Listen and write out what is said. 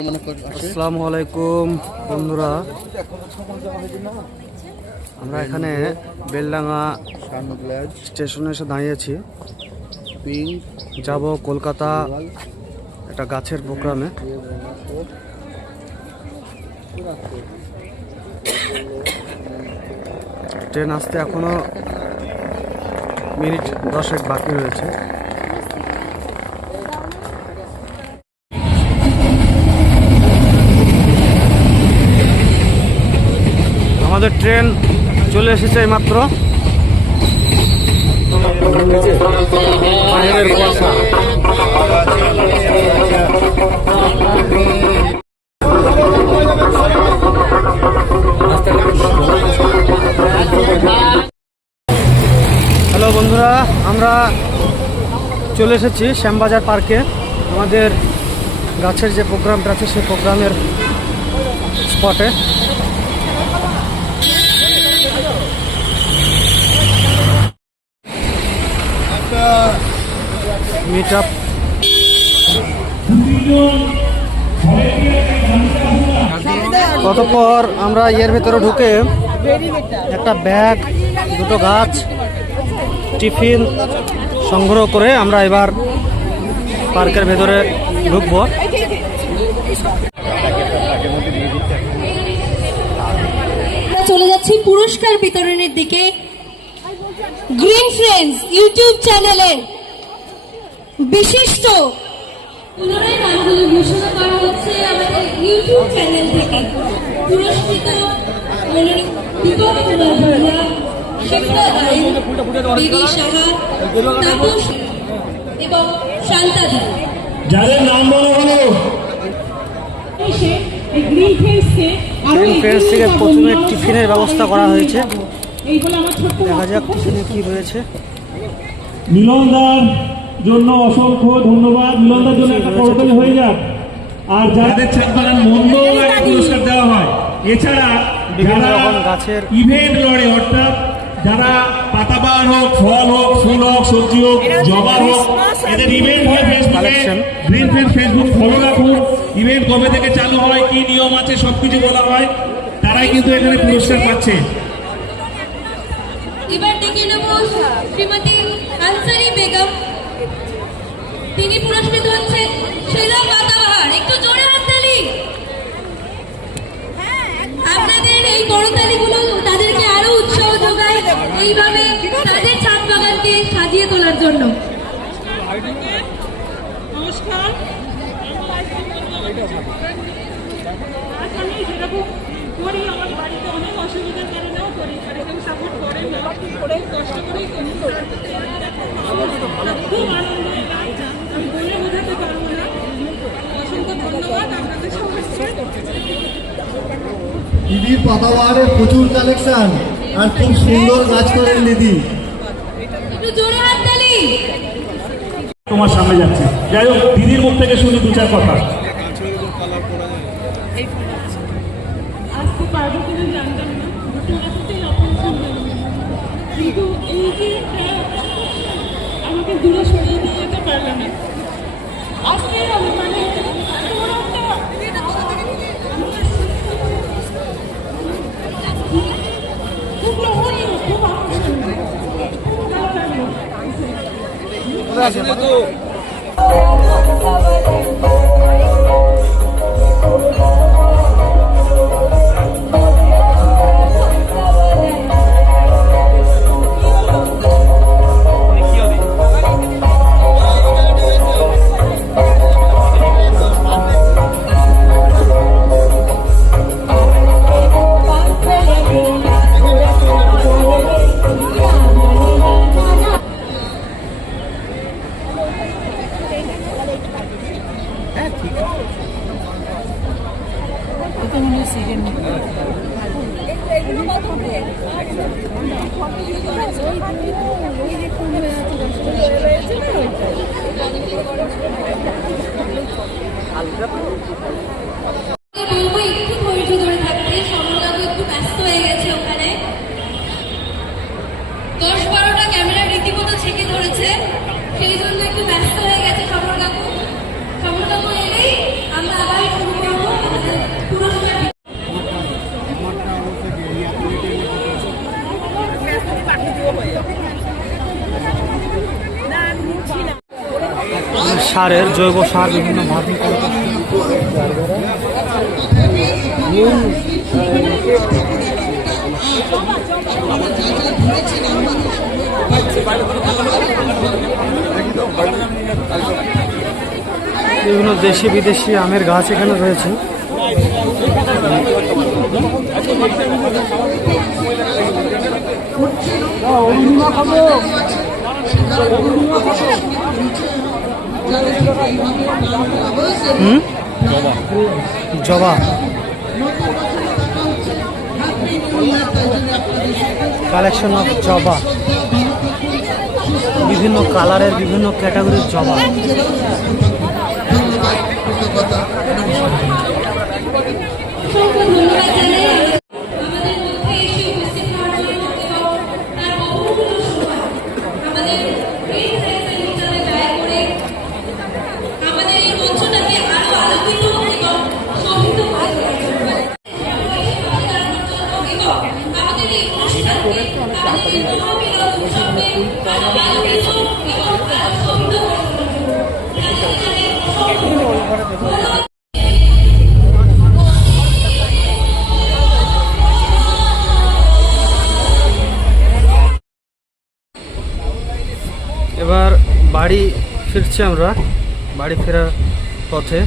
আসসালামু আলাইকুম বন্ধুরা, আমরা এখানে বেলডাঙ্গা স্টেশনে এসে দাঁড়িয়েছি। যাব কলকাতা একটা গাছের প্রোগ্রামে। ট্রেন আসতে এখনো মিনিট 10 বাকি রয়েছে। আমাদের ট্রেন চলে এসেছে এইমাত্র। বাইরের কুয়াশা। হ্যালো বন্ধুরা, আমরা চলে এসেছি শ্যামবাজার পার্কে। আমাদের গাছের যে প্রোগ্রামটা আছে সেই প্রোগ্রামের স্পটে। মিট আপ কতপর আমরা এর ভেতরে ঢুকে একটা ব্যাগ, দুটো গাছ, টিফিন সংগ্রহ করে আমরা এবার পার্কের ভেতরে ঢুকবো। চলে যাচ্ছি পুরস্কার বিতরণের দিকে। গ্রিন ফ্রেন্ডস ইউটিউব চ্যানেলে বিশিষ্ট পুনরায় নামগুলো ঘোষণা করা হচ্ছে আমাদের ইউটিউব চ্যানেল থেকে। পুরস্কৃত দীপক কুমার ভুঁইয়া, শিপ্রা দাস, বিবি সাহা, তাপস এবং শান্তা দাস, যাদের নাম বলা হলো। গ্রিন ফ্রেন্ডস থেকে প্রথমে টিফিনের ব্যবস্থা করা হয়েছে। দেখা যাক টিফিনে কি রয়েছে। মিলনদার জন্য অসংখ্য ধন্যবাদ। মিলনদার জন্য একটা করতালি হয়ে যাক। আর যাদের ছাত্ররা মন্দ পুরস্কার দেওয়া হয়, এছাড়া যারা গাছের ইভেন্ট লড়ে, অর্থাৎ যারা পাতাবাহার হোক, ফল হোক, ফুল হোক, সবজি হোক, জবা হোক, এদের ইভেন্ট হয় ফেসবুকে। গ্রিন ফ্রেন্ডস ফেসবুক ফলো রাখুন। ইভেন্ট কবে থেকে চালু হয়, কি নিয়ম আছে সবকিছু বলা হয়, তারাই কিন্তু এখানে পুরস্কার পাচ্ছে। এবার ডেকে নেব শ্রীমতী আনসারি বেগম। তিনি পুরস্কৃত হচ্ছেন শিলং পাতাবাহার। একটু জোরে হাততালি। আপনাদের এই করতালিগুলো তাদেরকে আরো উৎসাহ যোগায় এইভাবে তাদের ছাদ বাগানকে সাজিয়ে তোলার জন্য। নমস্কার। আমি যেরকম করি, আমার বাড়িতে অনেক অসুবিধার কারণেও করি, বাড়িতেও সাপোর্ট করে, করে কষ্ট করেই করি। খুব আনন্দ, আমি বলে বোঝাতে পারবো না। অসংখ্য ধন্যবাদ আপনাদের সবাইকে। দিদির পাতাবাহারের প্রচুর কালেকশন আর খুব সুন্দর কাজ করেন দিদি। একটু জোরে হাততালি। তোমার সামনে যাচ্ছে। যাই হোক, দিদির মুখ থেকে শুনি দু চার কথা। আসতে পারবো কিনা জানতাম না, ঘটনাতেই অপছন্দ, কিন্তু এই যে আমাকে দূরে সরিয়ে দিয়ে যেতে পারবে না। আসতেই হবে, মানে খুব লোভনীয়, খুব আকর্ষণীয়, খুব ভালো লাগলো। সেই জন্য একটু ব্যস্ত হয়ে গেছে খবর কাকু এলেই আমরা আবার শুরু করবো। সারের জৈব সার বিভিন্ন ভাবে বিভিন্ন দেশি বিদেশি আমের গাছ এখানে রয়েছে। জবা কালেকশন অফ জবা, বিভিন্ন কালারের বিভিন্ন ক্যাটাগরির জবা। অসংখ্য ধন্যবাদ জানাই আমাদের মধ্যে এসে উপস্থিত হওয়ার জন্য এবং তার বহুমূল্য সময় আমাদের এই সেমিনারে ব্যয় করে আমাদের এই মঞ্চটাকে আরো আলোকিত এবং শোভিত করে তোলার জন্য এবং আমাদের এই অনুষ্ঠানকে আমাদের এই মহামিলন উৎসবকে আরো আলোকিত এবং আরো শোভিত করে তোলার জন্য ধন্যবাদ। এবার বাড়ি ফিরছি আমরা, বাড়ি ফেরার পথে